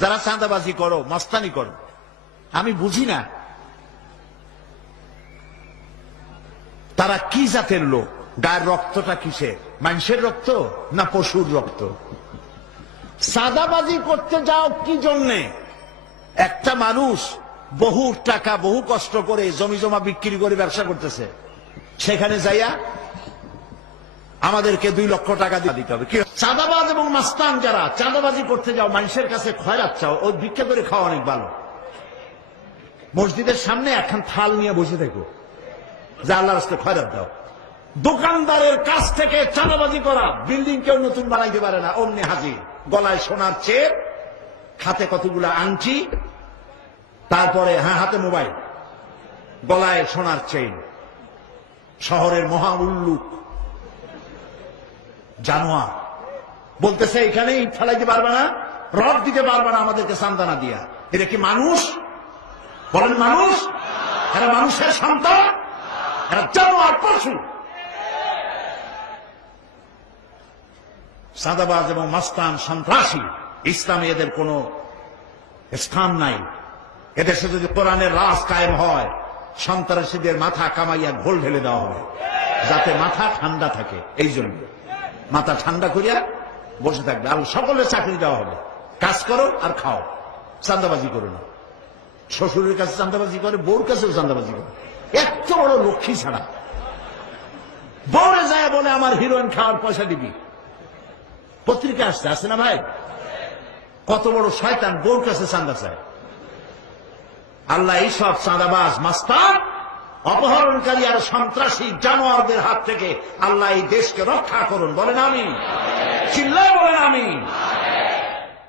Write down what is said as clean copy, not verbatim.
যারা চাঁদাবাজি করো, মস্তানি করো, আমি বুঝি না তারা কি জাতের লোক, গায়ের রক্তটা কিসের, মানুষের রক্ত না পশুর রক্ত? চাঁদাবাজি করতে যাও কি জন্যে? একটা মানুষ বহু টাকা বহু কষ্ট করে জমি জমা বিক্রি করে ব্যবসা করতেছে, সেখানে যাইয়া আমাদেরকে 2 লক্ষ টাকা দিতে হবে। কি চাঁদাবাজ এবং মাস্তান যারা চাঁদাবাজি করতে যাও, মানুষের কাছে খয়রাত চাও, ওই ভিক্ষা করে খাওয়া অনেক ভালো। মসজিদের সামনে একখান থাল নিয়ে বসে থাকো, যা আল্লাহর রাস্তায় খয়রাত দাও। দোকানদারের কাছ থেকে চাঁদাবাজি করা, বিল্ডিং কেউ নতুন বানাইতে পারে না, অমনি হাজির। গলায় সোনার চেন, হাতে কতগুলা আংটি, তারপরে হাতে মোবাইল, গলায় সোনার চেন। শহরের মহা উল্লুক জানোয়ার বলতেছে এখানে ইট ফেলাইতে পারবে না, রড দিতে পারবে না আমাদেরকে সান্ত্বনা দিয়া। এটা কি মানুষ? বলেন মানুষ? এরা মানুষের সন্তান? এরা জানোয়ার, পশু। চাঁদাবাজ এবং মাস্তান, সন্ত্রাসী, ইসলামে এদের কোনো স্থান নাই। এদেশে যদি কোরআনের রাজ কায়েম হয়, সন্ত্রাসীদের মাথা কামাইয়া ঘোল ঢেলে দেওয়া হবে, যাতে মাথা ঠান্ডা থাকে। এই জন্য মাথা ঠান্ডা করিয়া বসে থাকবে। আর সকলের চাকরি দেওয়া হবে, কাজ করো আর খাও, চাঁদাবাজি করো না। শ্বশুরের কাছে চাঁদাবাজি করে, বউর কাছেও চাঁদাবাজি করে। এত বড় লক্ষ্মী ছাড়া বউরে যায় বলে আমার হিরোইন খাওয়ার পয়সা দিবি। পত্রিকা আসছে না ভাই? কত বড় শয়তান, বউর কাছে চাঁদা চায়। আল্লাহ এইসব চাঁদাবাজ, মাস্তান, অপহরণকারী আর সন্ত্রাসী জানোয়ারদের হাত থেকে আল্লাহ এই দেশকে রক্ষা করুন। বলেন আমিন। চিল্লায় বলেন আমিন।